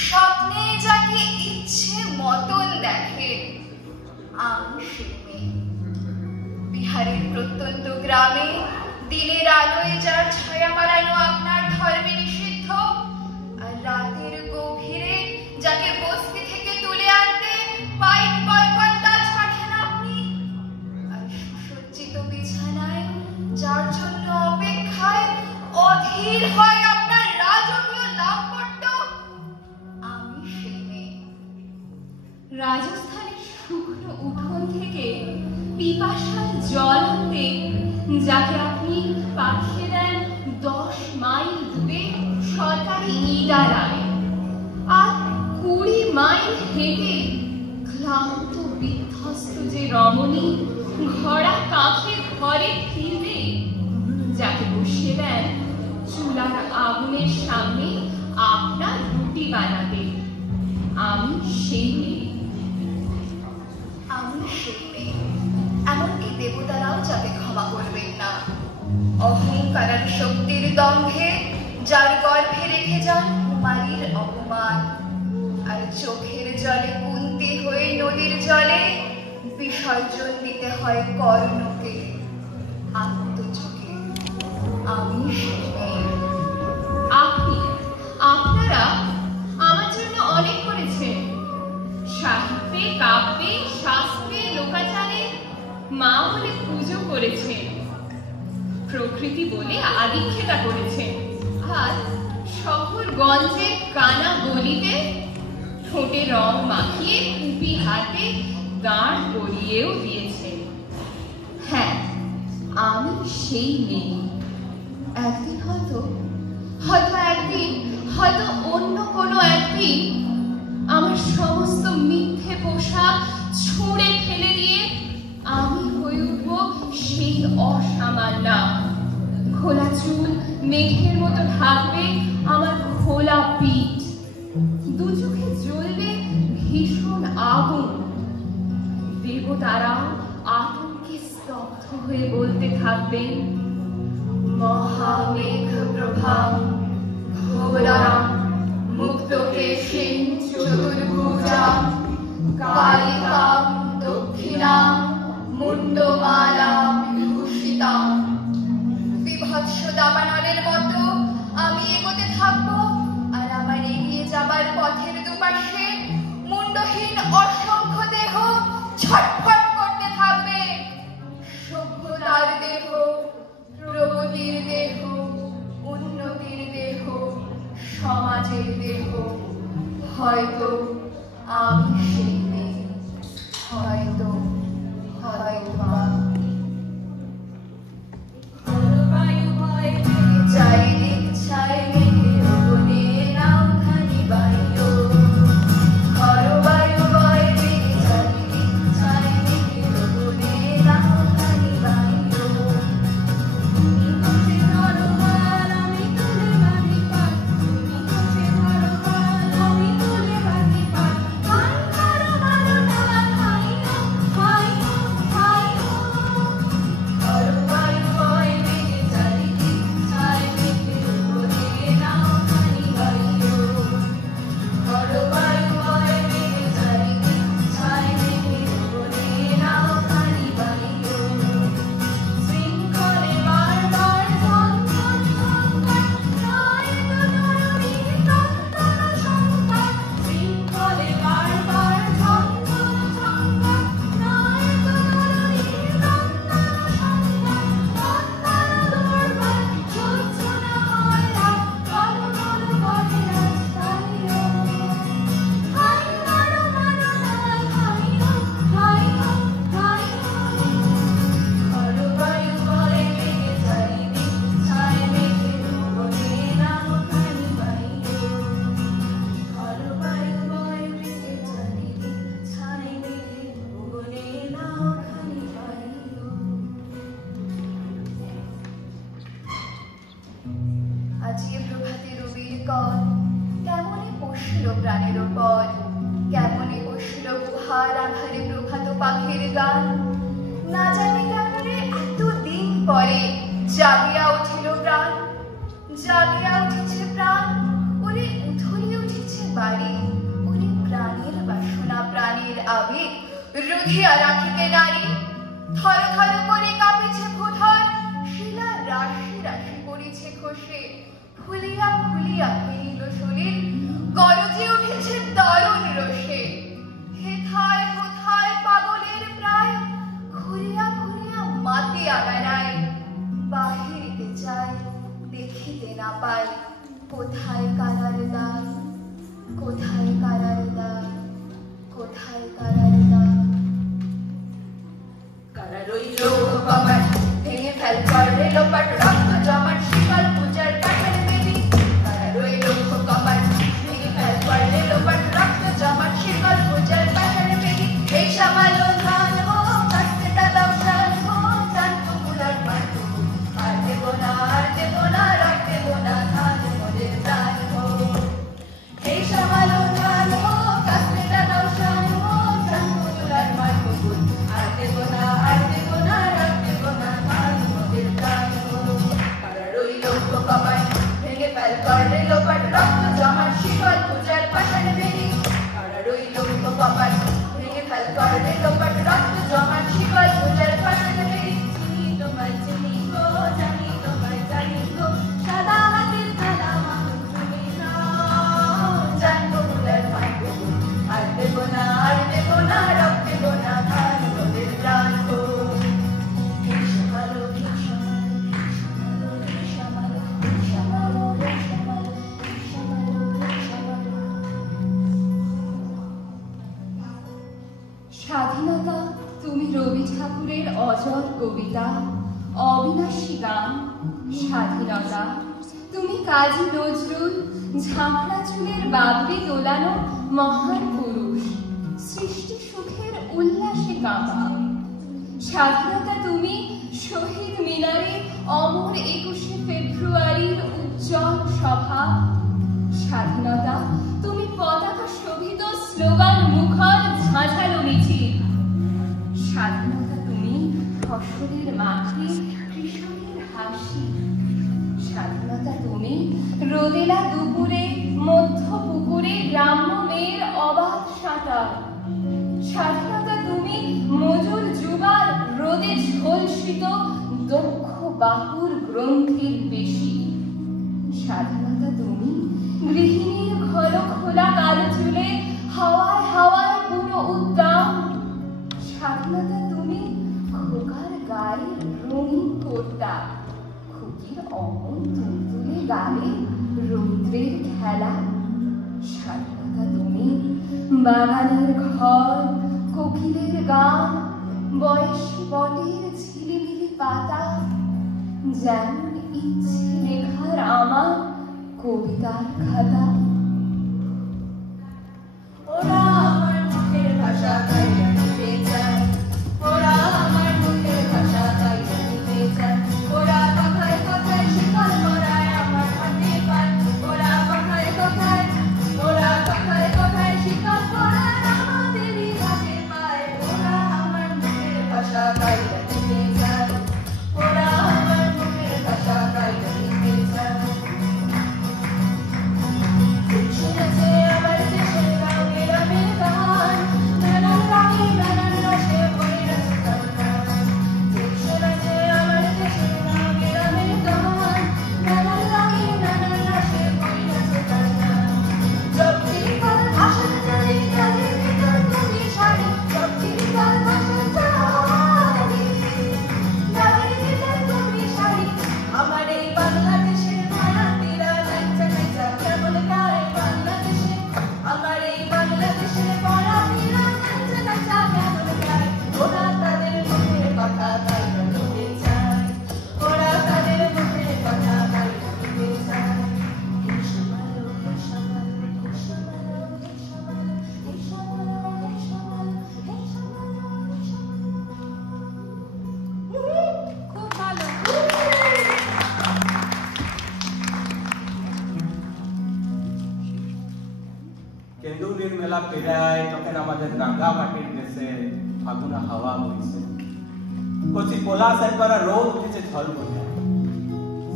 স্বপ্নে যাকে ইচ্ছে মতন দেখে, আমি সেই মেয়ে। বিহারের প্রত্যন্ত গ্রামে দিনের আলোয় যার ছায়া মারানো আপনার ধর্মে নিষিদ্ধ, আর রাতের গভীরে যাকে বস্তি থেকে তুলে আনতে পাইক কলকাতায় পাঠান আপনি, আর সুসজ্জিত বিছানায় যার জন্য অপেক্ষায় অধীর হয় আপনার রাজকীয় লাম্পট্য, আমি সেই মেয়ে। রাজস্থানের শুকনো উঠোন থেকে পিপাসার জল আনতে যাকে আপনি পাঠিয়ে দেন 10 মাইল দূরে সরকারি ইদারায়, আর 20 মাইল হেঁটে ক্লান্ত বিধ্বস্ত যে রমণী ঘোড়া কাঁখে ঘরে ফিরবে, যাকে বসিয়ে দেন চুলার আগুনের সামনে আপনার রুটি বানাতে, আমি সেই মেয়ে। আমি সেই মেয়ে। এমনকি দেবতারাও যাকে ক্ষমা করবেন না। অহংকার আর শক্তির দম্ভে যার গর্ভে রেখে যান কুমারীর অপমান, আর চোখের জলে কুন্তি হয়ে নদীর জলে বিসর্জন দিতে হয় কর্ণকে আত্মচোখে, আমি সেই মেয়ে। আপনারা আমার জন্য অনেক করেছেন। সাহিত্যে, কাব্যে, শাস্ত্রে, লোকাচারে মা বলে পুজো করেছেন, প্রকৃতি বলে আদিক্ষেতা করেছেন, আর শহরগঞ্জের কানা গলিতে ঠোঁটে রং মাখিয়ে কুপি হাতে দাঁড় করিয়েও দিয়েছেন। হ্যাঁ, আমি সেই মেয়ে। একদিন হয়তো অন্য কোনো একদিন আমার সমস্ত মিথ্যে পোশাক ছুঁড়ে ফেলে দিয়ে আমি হয়ে উঠব সেই অসামান্যা। খোলা চুল মেঘের মতো ঢাকবে আমার খোলা পিঠ, দু চোখে জ্বলবে ভীষণ আগুন। দেবতারা আতঙ্কে স্তব্ধ হয়ে বলতে থাকবেন, মহামেঘ প্রভাম ঘোরাম মুক্তকেশীম চতুর্ভুজাম কালিকাম দক্ষিণাম মুন্ডমালাম বিভূষিতাম। বিভৎস দাবানলের মতো আমি এগোতে থাকবো, আর আমার এগিয়ে যাবার পথের দুপাশে মুন্ডহীন অসংখ্য দেহ ছটফট করতে থাকবে। সভ্যতার দেহ, প্রগতির দেহ, উন্নতির দেহ, সমাজের দেহ। হয়তো আমি সেই মেয়ে, হয়তো বা চারিদিক ছায় মেঘের বনে নাও খানি বাইরো, হরবায়ু বয় মেঘে চারিদিক ছায় মেঘের বনে নাও খানি বাইরো। আজিয়ে প্রভাতে রবির কর কেমনে পশিল প্রাণের ওপর, কেমনে পশিল গুহার আধারে প্রভাত পাখির গান। না জানি কেমনে এতদিন পরে জাগিয়া উঠিল প্রাণ, জাগিয়া উঠেছে প্রাণ, ওরে উথলিয়ে উঠেছে বায়ু। বাড়ি ওরে প্রাণের বাসনা প্রাণের আবেগ রুধিয়া রাখিতে নারী থর থর করে কাঁপিছে ভূধর শিলা রাশি রাশি পড়িছে খসে ফুলিয়া ফুলিয়া ফেরিল শরীর গরজে উঠেছে দারুণ রোষে হেথায় হোথায় পাগলের প্রায় ঘুরিয়া ঘুরিয়া মাতে আগানায় বাহিরিতে চায় দেখিতে না পায় কোথায় কারার দ্বার কোথায় কারার দ্বার কোথায় কারার দ্বার কারা রইল কপাট ভেঙে ফেল করে লোপাট রক্ত জমাট শিকল পূজার কাঠার বেদি কারা রইল কপাট ভেঙে ফেল করে লোপাট রক্ত জমাট শিকল পূজার কাঠার বেদি এই সামালো ধান হো কাটতে দাদাও শান হো জান কুকুলার পাটু আর দেবো না রাখ দেবো না ধান মোদের প্রাণ হো এই সামালো ধান হো কাটতে দাদাও শান হো জান কুকুলার পাটু আর দেবো না রাখ দেবো না ধান মোদের প্রাণ হো কারা রইল কপাট ভেঙে ফেল করে লোপাট রক্ত জমাট শিকল পূজার পাঠান বেদি কারা রইল কপাট ভেঙে ফেল করে লোপাট রক্ত জমাট শিকল পূজার পাঠান বেদি চিনি তোমায় চিনি গো জানি তোমায় জানি গো সাদা হাতের তালা মানুষ তুমি না জানবো মুলার মাইকো আর দেবো না রাখ দেবো না ধান মোদের প্রাণ হো স্বাধীনতা তুমি রবি ঠাকুরের অজর কবিতা অবিনাশী গান স্বাধীনতা তুমি কাজী নজরুল ঝাঁকড়া চুলের বাবরি দোলানো মহান পুরুষ সৃষ্টি সুখের উল্লাসে কাঁপা স্বাধীনতা তুমি শহীদ মিনারে অমর 21শে ফেব্রুয়ারির উজ্জ্বল সভা স্বাধীনতা তুমি পতাকা শোভিত স্লোগান মুখর ঝাঁঝালো মিছিল স্বাধীনতা তুমি ফসলের মাঠে কৃষকের হাসি স্বাধীনতা তুমি রোদেলা দুপুরে মধ্য পুকুরে গ্রাম্য মেয়ের অবাধ সাঁতার স্বাধীনতা তুমি মজুর যুবার রোদে ঝলসিত দক্ষ বাহুর গ্রন্থির বেশি স্বাধীনতা তুমি গৃহিণীর ঘন খোলা কালো চুলে হাওয়ায় হাওয়ায় পুরো উদ্দাম স্বাধীনতা তুমি খোকার গায়ের রঙিন কোর্তা খুকির অমন তুলতুলে গালে রৌদ্রের খেলা স্বাধীনতা তুমি বাগানের ঘর কোকিলের গান বয়সী বটের ঝিলিমিলি পাতা যেমন ইচ্ছে লেখার আমার কবিতার খাতা ওরা আমার মুখের ভাষা গাইয়া নিতে চায় ওরা আমার মুখের ভাষা গাইয়া নিতে চায় ওরা কথায় কথায় শিকল পরায় আমার হাতে পায় ওরা কথায় কথায় শিকল পরায় আমাদেরই হাতে পায় ওরা আমার মুখের ভাষা গাইয়া নিতে চায় ওরা আমার মুখের ভাষা গাইয়া নিতে চায় শুনেছে আমার দেশের গান গ্রামের গান নানান রাগে নানান রসে ভরে আছে তার গান শুনেছে আমার দেশের গান গ্রামের গান নানান রাগে নানান রসে ভরে আছে তার গান সবটিকার ভাষা জানি গানের ভিতর তুমি সারি সবটিকার ভাষা জানি গানের ভিতর তুমি সারি আমার এই বাংলাদেশের ভাড়াটিরা নাচা নাচা কেমন গায় বাংলাদেশে আমার এই বাংলাদেশের ভাড়াটিরা নাচা নাচা কেমন গায় ওরা তাদের মুখের কথা গাইয়া নিতে চায় ওরা তাদের মুখের কথা গাইয়া নিতে চায় হে সামালো হে সামালো হে সামালো হে সামালো হে সামালো হে সামালো হে সামালো হে সামালো খুব ভালো কেন্দুলির মেলা পেরায় তখন আমাদের রাঙ্গামাটির দেশে ফাগুনা হাওয়া বইছে কচি পলাশের করা রোদ উঠেছে ঝলমলে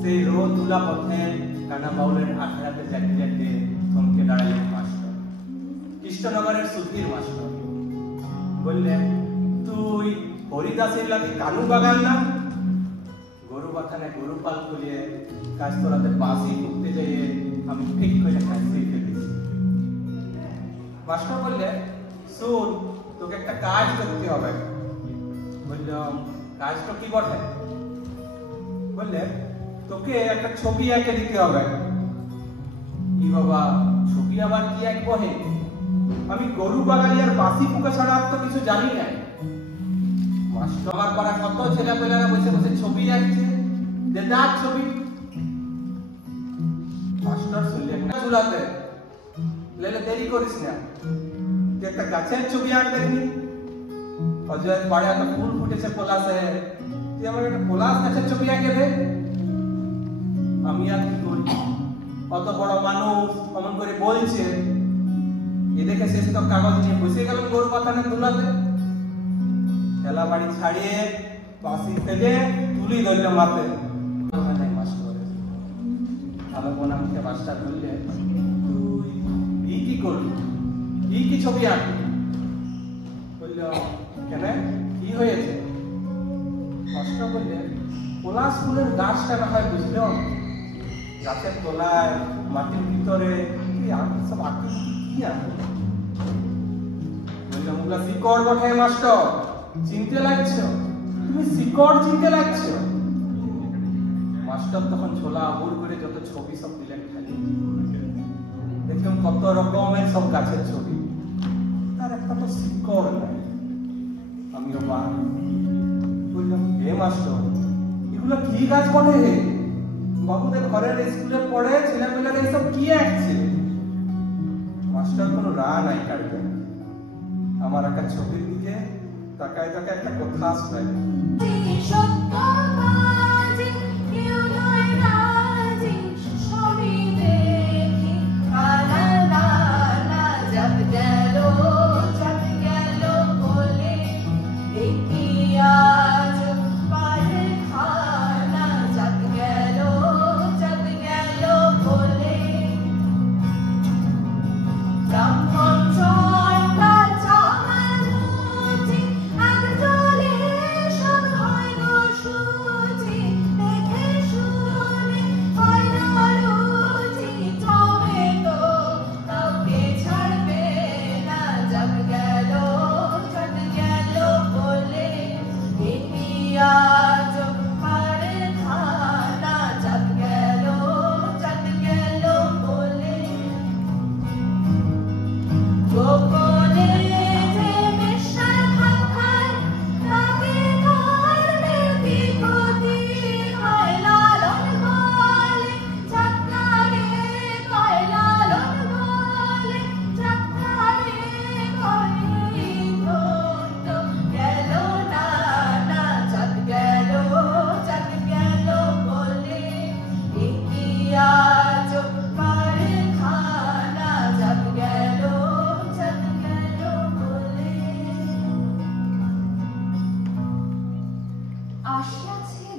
সেই রোদ তুলা পথে কানা বাউলের আখড়াতে যেতে যেতে থমকে দাঁড়ালেন মাস্টার কৃষ্ণনগরের সুধীর মাস্টার বললেন, তুই হরিদাসের লাগে কানু বাগান না? গরু বাথানে গরু পাল খুলিয়ে গাছতলাতে বাসি ফুটতে যেয়ে আমি ঠিক করে খাইতে ফেলেছি। মাস্টার বললে, শোন, তোকে একটা কাজ করতে হবে। বললাম, কাজটা কি বটে? বললে, তোকে একটা ছবি এঁকে দিতে হবে। কি বাবা, ছবি আবার কি আঁকবো হে? আমি গরু বাগানি আর বাসি পোকা ছাড়া আর তো কিছু জানি না। মাস্টার আমার পাড়া কত ছেলেপেলেরা বসে বসে ছবি আঁকছে, দেদার ছবি। মাস্টার শুনলেন না চুলাতে, লেলে দেরি করিস না, তুই একটা গাছের ছবি আঁক দেখবি। অজয়ের পাড়ে একটা ফুল ফুটেছে পলাশে, তুই আমার একটা পলাশ গাছের ছবি আঁকে দে। আমি আর কি করি, অত বড় মানুষ অমন করে বলছে, এ দেখে শেষ তো কাগজ নিয়ে বসে গেলাম গরু বাথানে তুলাতে। খেলা বাড়ি ছাড়িয়ে বাসি ফেলে তুলি ধরলাম মাতে। ভালো বোন আমাকে মাস্টার বললে, তুই কি করলি, কি ছবি আঁকলি? বলল, কেন, কি হয়েছে? মাস্টার বললে, পলাশ ফুলের গাছটা না হয় বুঝলাম, গাছের তলায় মাটির ভিতরে সব আঁকি কি আঁকলি? বললাম, ওগুলা শিকড় বটে মাস্টার, চিনতে লাগছো? তুমি শিকড় চিনতে লাগছো? মাস্টার তখন ছোলা আবুর করে যত ছবি সব দিলেন খালি। দেখলাম কত রকমের সব গাছের ছবি, তার একটা তো শিকড় নাই। আমিও বললাম, হে মাস্টার, এগুলো কি গাছ বলে হে? বাবুদের ঘরের স্কুলে পড়ে ছেলেমেয়েরা এসব কি আঁকছে? মাস্টার কোনো রা নাই কাটবে। আমার একটা ছবির দিকে তাকায় তাকায় একটা কথা শোনায়,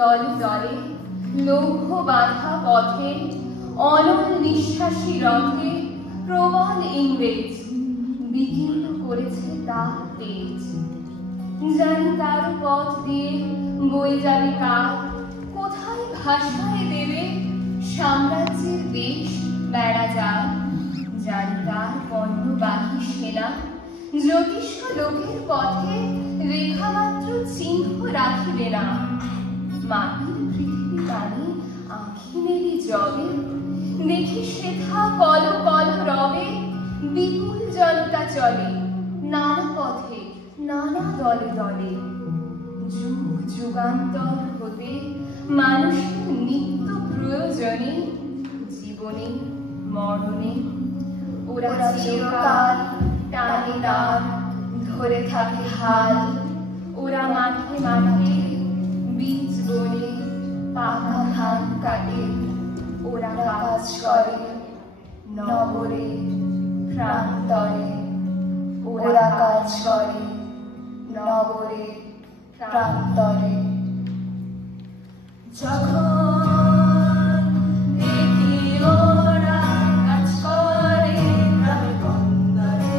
দলে দলে লৌহ বাঁধা পথে অনল নিঃশ্বাসী রথে প্রবল ইংরেজ বিকীর্ণ করেছে তার তেজ। জানি তার পথ দিয়ে বয়ে যাবে কাল, কোথায় ভাষায় দেবে সাম্রাজ্যের দেশ বেড়া যান। জানি তার পণ্যবাহী সেনা জ্যোতিষ্ক লোকের পথে রেখামাত্র চিহ্ন রাখিবে না। মাটির পৃথিবী টানে আঁখি নেলি জবে, দেখি সেথা কল কল রবে বিপুল জনতা চলে নানা পথে নানা দলে দলে। যুগ যুগান্তর হতে মানুষের নিত্য প্রয়োজনে জীবনে মরণে ওরা চিরকাল টানে তার ধরে থাকে হাল। ওরা মাঠে মাঠে বীজ বনে পাকা ধান কাটে, ওরা কাজ করে নগরে প্রান্তরে। ওরা কাজ করে নগরে প্রান্তরে। যখন দেখি ওরা কাজ করে গ্রামে বন্দরে,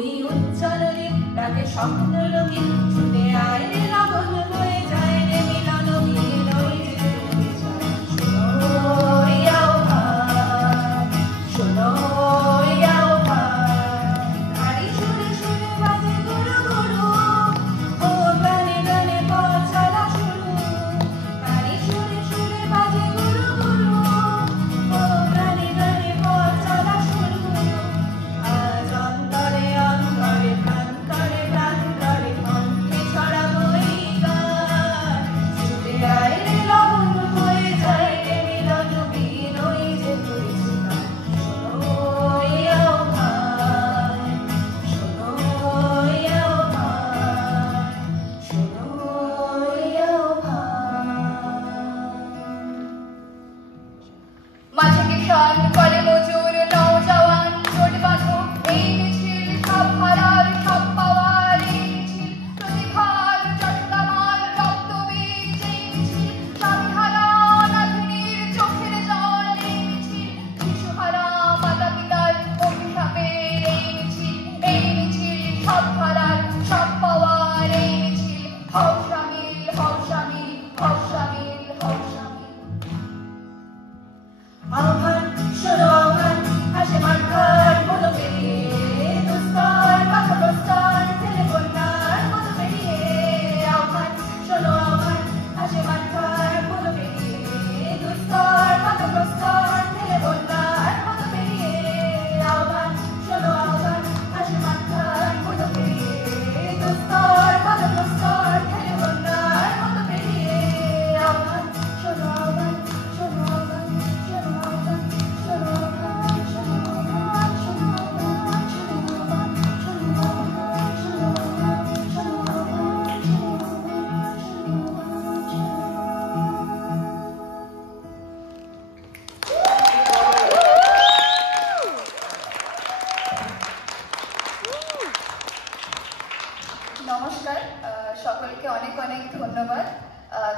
ওই উজ্জ্বল দিন রাতে স্বপ্ন রঙিন ছুটে আয় রে লগন হয়ে যায় রে মিলন গীত ওই যে তুমি চাই শোনো ইয়াও ভাই শোনো ইয়াও ভাই নারী সুরে সুরে বাজে গুরু গুরু ও গানে গানে পথ চলা শুরু নারী সুরে সুরে বাজে গুরু গুরু ও গানে গানে পথ চলা শুরু আজ অন্তরে অন্তরে প্রান্তরে প্রান্তরে কণ্ঠে ছড়াবো এই গান ছুটে আয় রে লগন হয়ে যায় রে মিলন গীত ওই যে পরিচিত শোনো ইয়াও ভাই শোনো ইয়াও ভাই শোনো ইয়াও ভাই মাঝে কিষান কলে মজুর নওজওয়ান জোট বাঁধো এই মিছিল সব হারার সব পাওয়ার এই মিছিল প্রতিভার চট্টমার রক্তবীজ এই মিছিল স্বামীহারা নাথিনীর চোখের জল এই মিছিল শিশুহারা মাতা পিতার অভিশাপের এই মিছিল সব হারার সব পাওয়ার এই মিছিল হও শামিল হও শামিল হও শামিল হও শামিল আহ্বান শোনো আহ্বান হাসে মাঠার মতো পেরিয়ে দুস্তর পাথর প্রস্তর ঠেলে কন্যার মতো পেরিয়ে আহ্বান শোনো আহ্বান হাসে মাঠার মতো পেরিয়ে দুস্তর পাথর প্রস্তর ঠেলে কন্যার মতো পেরিয়ে আহ্বান শোনো আহ্বান হাসে মাঠার মতো পেরিয়ে দুস্তর পাথর প্রস্তর ঠেলে কন্যার মতো পেরিয়ে আহ্বান শোনো আহ্বান শোনো আহ্বান শোনো আহ্বান শোনো আহ্বান শোনো আহ্বান শোনো আহ্বান শোনো আহ্বান শোনো আহ্বান শোনো আহ্বান শোনো নমস্কার সকলকে অনেক অনেক ধন্যবাদ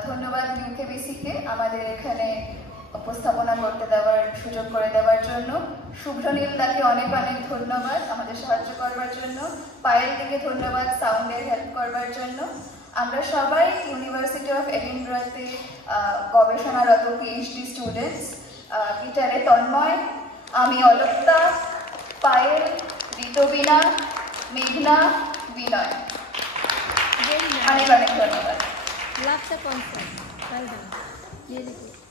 ধন্যবাদ ইউকেবিসিকে আমাদের এখানে উপস্থাপনা করতে দেওয়ার সুযোগ করে দেওয়ার জন্য শুভ্রনীল দাকে অনেক অনেক ধন্যবাদ আমাদের সাহায্য করবার জন্য পায়েলদিকে ধন্যবাদ সাউন্ডে হেল্প করবার জন্য আমরা সবাই ইউনিভার্সিটি অফ এডিনবরাতে গবেষণারত পিএইচডি স্টুডেন্টস গিটারে তন্ময় আমি অলক্তা পায়েল ঋতবীণা মেঘনা বিনয় অনেক অনেক ধন্যবাদ Love the concert. Well done. Music.